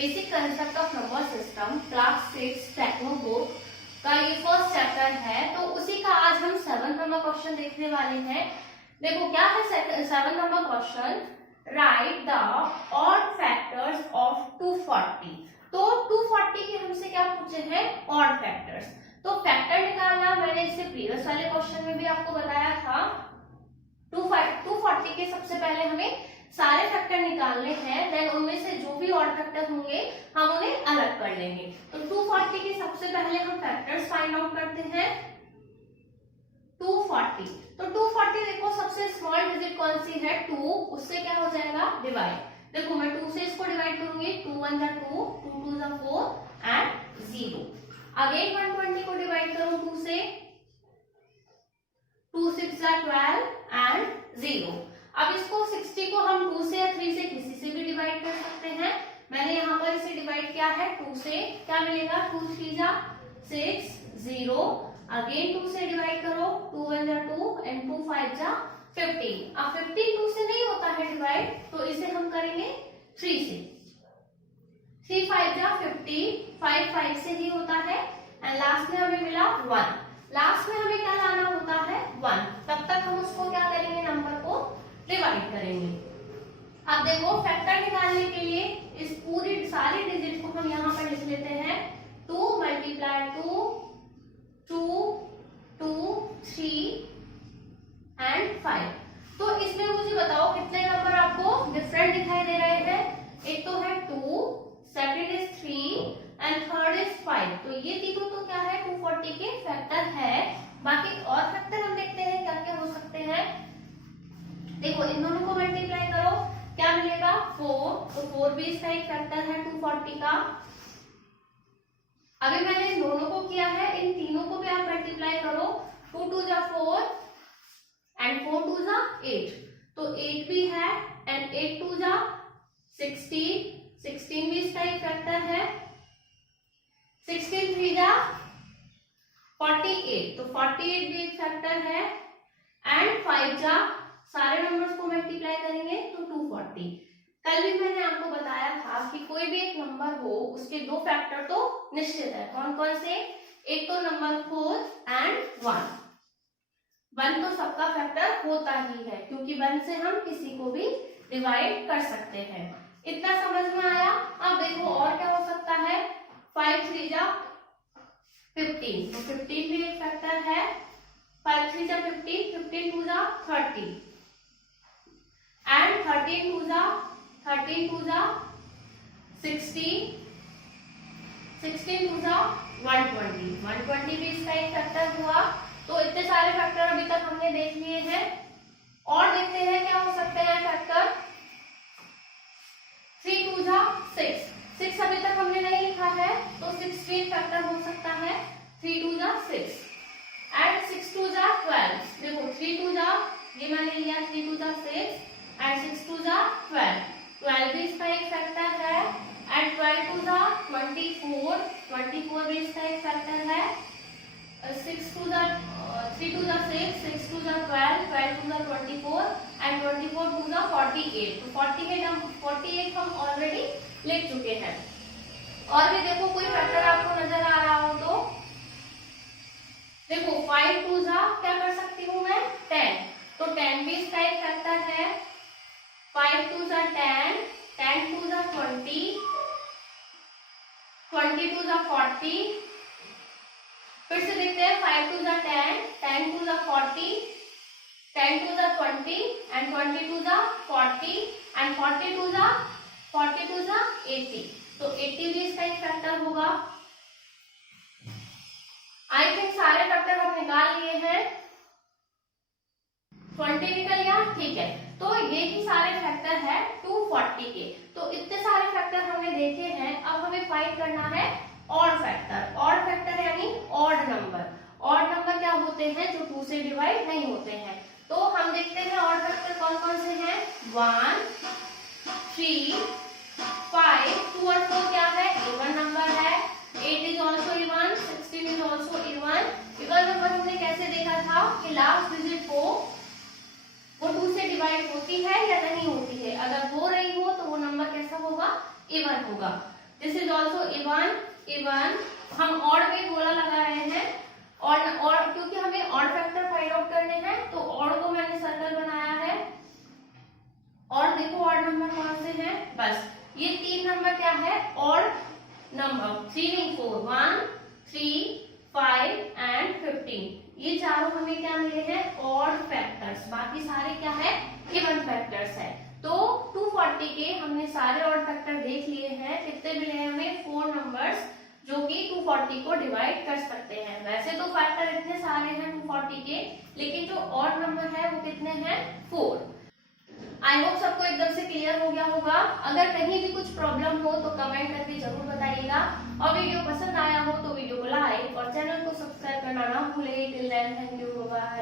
Basic concept of number system class 6 techno book का ये first chapter है। तो उसी का आज हम 7 नंबर क्वेश्चन देखने वाले हैं। देखो क्या है 7 number question, right the odd factors of 240। तो 240 के हमसे क्या पूछे हैं, ऑड फैक्टर्स। तो फैक्टर निकालना मैंने इससे प्रीवियस वाले क्वेश्चन में भी आपको बताया था। 240 के सबसे पहले हमें सारे फैक्टर निकालने हैं, देन उनमें से जो भी ऑड फैक्टर होंगे हम उन्हें अलग कर लेंगे। तो 240 के सबसे पहले हम फैक्टर्स फाइंड आउट करते हैं। 240, तो 240 देखो सबसे स्मॉल डिजिट कौन सी है, 2, उससे क्या हो जाएगा डिवाइड। देखो मैं 2 से इसको डिवाइड करूंगी, 2 1 जा 2, 2 2 जा 4 एंड 0। अगेन 120 को डिवाइड करूं 2 से, 2 6 जा 12 एंड 0। अब इसको 60 को हम 2 से या 3 से किसी से भी डिवाइड कर सकते हैं। मैंने यहाँ पर इसे डिवाइड किया है 2 से, क्या मिलेगा, 2 3 जा 6 0। अगेन 2 से डिवाइड करो, 2 1 जा 2 एंड 2 5 जा 15। अब 15 2 से नहीं होता है डिवाइड, तो इसे हम करेंगे 3 से। 3 5 जा 50, 5 5 से ही होता है एंड लास्ट में हमें मिला 1। लास्ट में हमें क्या लाना होता है 1, तब तक हम उसको क्या करेंगे, नंबर को डिवाइड करेंगे। अब देखो फैक्टर निकालने के लिए इस पूरी सारी डिजिट को हम यहाँ पर लिख लेते हैं। 2 मल्टीप्लाई 2 2 2 3 एंड 5। तो इसमें मुझे बताओ कितने नंबर आपको डिफरेंट दिखाई दे रहे हैं। एक तो है 2, second is 3 and third is 5। तो ये तीनों तो क्या है 240 के फैक्टर है। बाकी और फैक्टर हम देखते हैं क्या क्या हो सकते हैं। देखो इन दोनों को मल्टीप्लाई करो, क्या मिलेगा 4। तो 4 भी इसका एक फैक्टर है 240 का। अभी मैंने इन दोनों को किया है, इन तीनों को भी आप मल्टीप्लाई करो, 2 2 जा 4 एंड 4 2 जा 8। तो 8 भी है एंड 8 2 जा 16, 16 भी इसका एक फैक्टर है। 16 3 जा 48, तो 48 भी एक फैक्टर है एंड 5 जा, सारे नंबर्स को मल्टीप्लाई करेंगे तो 240। कल भी मैंने आपको बताया था कि कोई भी एक नंबर हो उसके दो फैक्टर तो निश्चित है। कौन कौन से, एक तो नंबर 4 एंड 1। 1 तो सबका फैक्टर होता ही है क्योंकि 1 से हम किसी को भी डिवाइड कर सकते हैं। इतना समझ में आया। अब देखो और क्या हो सकता है, 5 3 जा 15, तो 15 भी एक फैक्टर है। 5 3 जा 15, 15 2 जा 30 एंड 13 2 जा 60, 16 2 जा 120, 120 भी इसका एक फैक्टर हुआ। तो इतने सारे फैक्टर अभी तक हमने देख लिए हैं। और देखते हैं क्या हो सकते हैं फैक्टर। 3 2 जा 6, 6 अभी तक हमने नहीं लिखा है तो 6 भी फैक्टर हो सकता है। 3 2 जा 6 एंड 6 2 जा 12। देखो 3 2 जा, ये मैंने लिया 3 2 जा 6 एंड 6 2 जा 12, 12 भी इसका एक फैक्टर है एंड 12 2 जा 24, 24 भी इसका एक फैक्टर है। 6 2 जा 3 2 जा 6, 6 2 जा 12, 12 2 जा 24 एंड 24 2 जा 48। तो 48 हम ऑलरेडी लिख चुके हैं। और भी देखो कोई फैक्टर आपको नजर आ रहा हो तो देखो 5 2 जा क्या कर सकती हूँ मैं 10, तो 10 भी इसका एक फैक्टर है। 5 2 जा 10, 10 2 जा 20, 20 2 जा 40। फिर से देखते हैं 5 2 जा 10, 10 2 जा 40, 10 2 जा 20 एंड 20 2 जा 40 एंड 40 2 जा 80। तो 80 भी इसका एक फैक्टर होगा। आई थिंक सारे फैक्टर हम निकाल लिए हैं। 20 निकल गया, ठीक है। तो ये ही सारे फैक्टर है 240 के। तो इतने सारे फैक्टर हमने देखे हैं। अब हमें फाइंड करना है ऑड फैक्टर। ऑड फैक्टर यानी ऑड नंबर। ऑड नंबर क्या होते हैं, जो 2 से डिवाइड नहीं होते हैं। तो हम देखते हैं ऑड फैक्टर कौन कौन से हैं। 1 3 5, 2 और 4 क्या है, इवन नंबर है। 8 is also even, 16 is also even. Even number हमने कैसे देखा था कि लास्ट डिजिट को वो 2 से डिवाइड होती है या नहीं होती है। अगर हो रही हो तो वो नंबर कैसा होगा, इवन होगा। This is also even, even हम ऑड में गोला लगा रहे हैं और क्योंकि हमें ऑड फैक्टर फाइंड आउट करने हैं तो ऑड को मैंने सर्कल बनाया है। और देखो ऑड नंबर कौन से हैं, बस ये 3 नंबर क्या है, ऑड नंबर, 3 नहीं 4, 1, 3, 5 एंड 15, ये चारों हमें क्या मिले हैं, ऑड फैक्टर्स, बाकी सारे क्या है, इवन फैक्टर्स है। तो 240 के हमने सारे ऑड फैक्टर देख लिए हैं, कितने मिले हैं हमें, 4 नंबर्स जो कि 240 को डिवाइड कर सकते हैं। वैसे तो फैक्टर इतने सारे हैं 240 के, लेकिन जो ऑड नंबर है वो कितने हैं, 4। आई होप सबको एकदम से क्लियर हो गया होगा। अगर कहीं भी कुछ प्रॉब्लम हो तो कमेंट करके जरूर बताइएगा, और वीडियो पसंद आया हो तो वीडियो को लाइक और चैनल को सब्सक्राइब करना ना भूले। Till then thank you, bye.